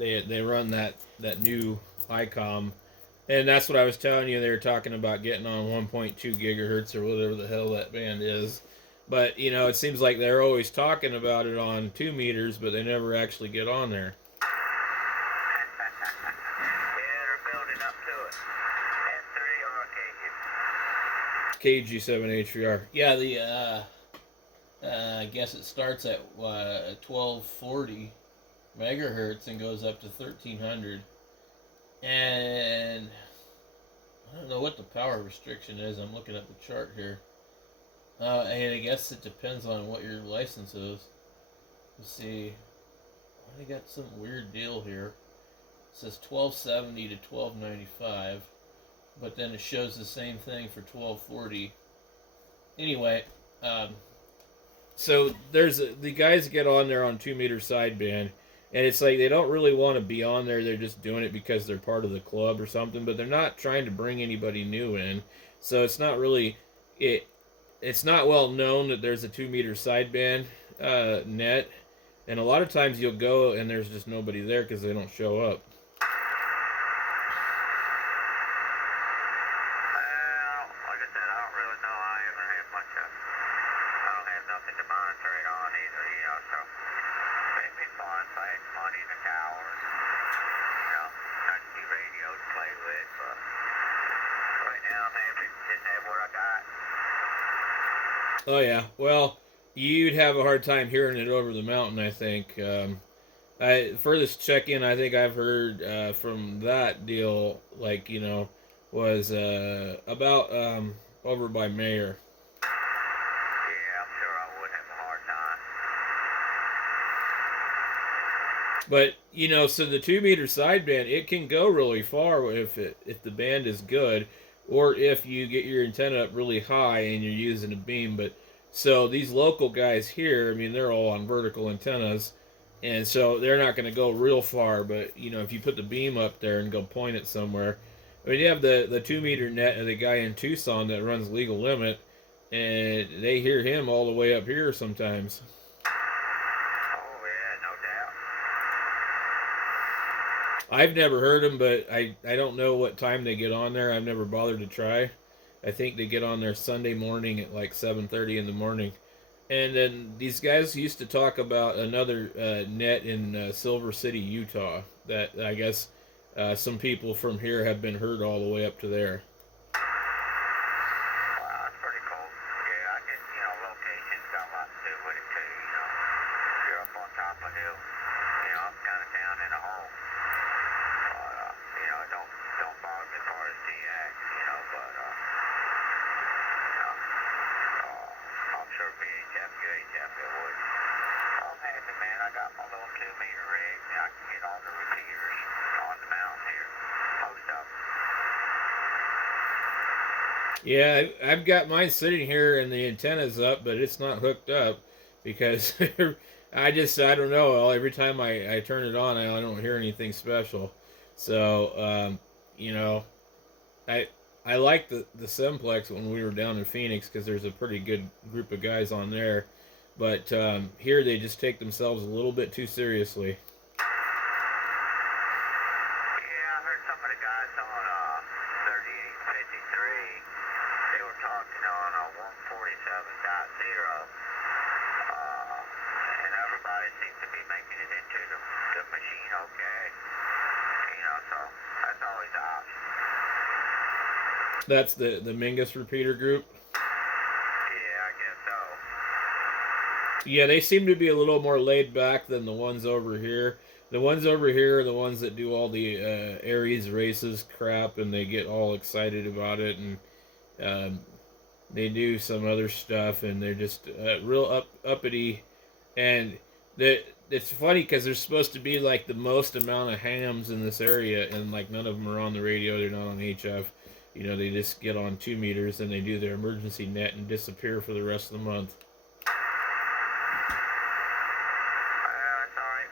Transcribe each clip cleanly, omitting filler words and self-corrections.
they run that new ICOM, and that's what I was telling you. They were talking about getting on 1.2 gigahertz or whatever the hell that band is. But it seems like they're always talking about it on 2 meters, but they never actually get on there. Yeah, they're building up to it. KG7HVR. Yeah, I guess it starts at 1240 megahertz and goes up to 1300. And I don't know what the power restriction is. I'm looking at the chart here. And I guess it depends on what your license is. Let's see. I got some weird deal here. It says 1270 to 1295, but then it shows the same thing for 1240. Anyway, so the guys get on there on 2 meter sideband, and it's like they don't really want to be on there. They're just doing it because they're part of the club or something, but they're not trying to bring anybody new in. So it's not really It's not well known that there's a 2 meter sideband net, and a lot of times you'll go and there's just nobody there because they don't show up. Oh yeah, well, you'd have a hard time hearing it over the mountain, I think. Furthest check-in I think I've heard from that deal, was about over by Mayor. Yeah, I'm sure I would have a hard time. But so the 2 meter sideband, it can go really far if the band is good, or if you get your antenna up really high and you're using a beam. But so these local guys here, I mean, they're all on vertical antennas, and so they're not going to go real far. But if you put the beam up there and go point it somewhere, I mean, you have the 2 meter net of the guy in Tucson that runs Legal Limit, and they hear him all the way up here sometimes. I've never heard them, but I don't know what time they get on there. I've never bothered to try. I think they get on there Sunday morning at like 7:30 in the morning. And then these guys used to talk about another net in Silver City, Utah, that I guess some people from here have been heard all the way up to there. That's pretty cool. Yeah, I guess, location's got a lot to do with it too, If you're up on top of a hill, I'm kind of down in a hole. Don't bother me as far as DX, but, I'm sure VHF, UHF, it would. I'm happy, man. I got my little 2 meter rig, and I can get all the repeaters on the mountain here. Most of them. Yeah, I've got mine sitting here and the antenna's up, but it's not hooked up because I don't know. Every time I turn it on, I don't hear anything special. So, I like the Simplex when we were down in Phoenix because there's a pretty good group of guys on there. But here they just take themselves a little bit too seriously. Yeah, I heard some of the guys on 3853, they were talking on 147.0. And everybody seems to be making it into the machine okay. So that's always the option. That's the Mingus repeater group? Yeah, I guess so. Yeah, they seem to be a little more laid back than the ones over here. The ones over here are the ones that do all the Aries races crap, and they get all excited about it, and they do some other stuff, and they're just real uppity. And it's funny because they're supposed to be like the most amount of hams in this area, and like none of them are on the radio. They're not on HF. They just get on 2 meters and they do their emergency net and disappear for the rest of the month. That's all right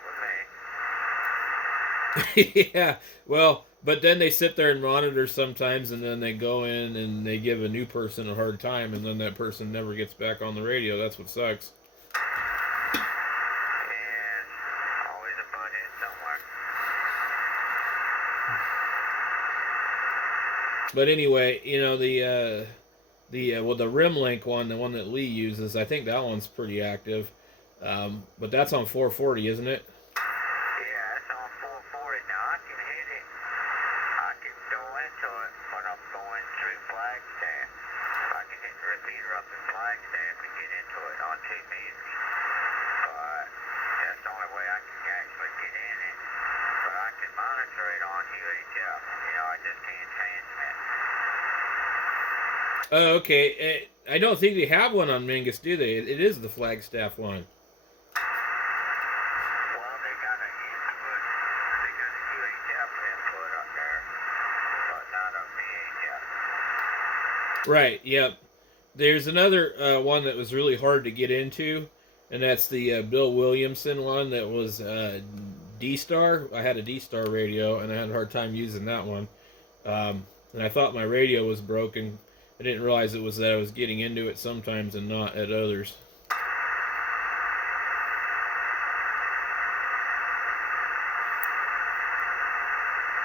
with me. Yeah, well, but then they sit there and monitor sometimes, and then they go in and they give a new person a hard time, and then that person never gets back on the radio. That's what sucks. But anyway, you know the rim link one, the one that Lee uses, I think that one's pretty active. But that's on 440, isn't it? Yeah, it's on 440 now. I can hit it. I can go into it when I'm going through Flagstaff. I can hit the repeater up in Flagstaff and get into it on 2 meters. But that's the only way I can actually get in it. But I can monitor it on UHF. You know, I just can't transmit. Oh, okay. I don't think they have one on Mingus, do they? It is the Flagstaff one. Well, they got a input. They got a UHF input up there, but not a VHF. Right. Yep. There's another one that was really hard to get into, and that's the Bill Williamson one that was D-Star. I had a D-Star radio, and I had a hard time using that one. And I thought my radio was broken. I didn't realize it was that I was getting into it sometimes and not at others.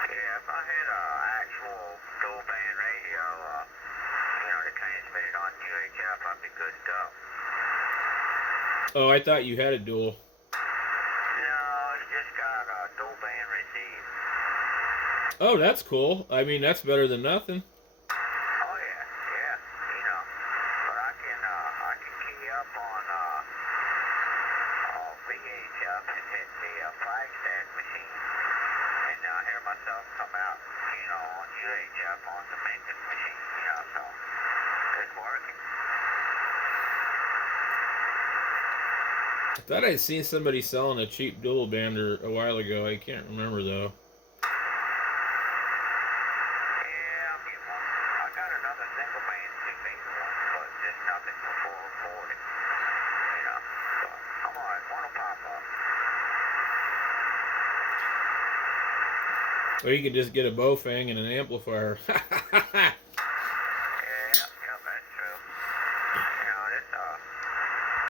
Yeah, if I had an actual dual band radio, you know, to transmit it on UHF, I'd be good to go. Oh, I thought you had a dual. No, it's just got a dual band receive. Oh, that's cool. I mean, that's better than nothing. Oh yeah, yeah, you know. But I can key up on VHF and hit the Flagstaff machine, and I hear myself come out, you know, on UHF on the Memphis machine, you know. So it's working. I thought I'd seen somebody selling a cheap dual bander a while ago. I can't remember though. Yeah, I'll get one. I got another single band 2 meter one, but just nothing for 440. You know, but I'm alright. One will pop up. Or you could just get a Bofang and an amplifier.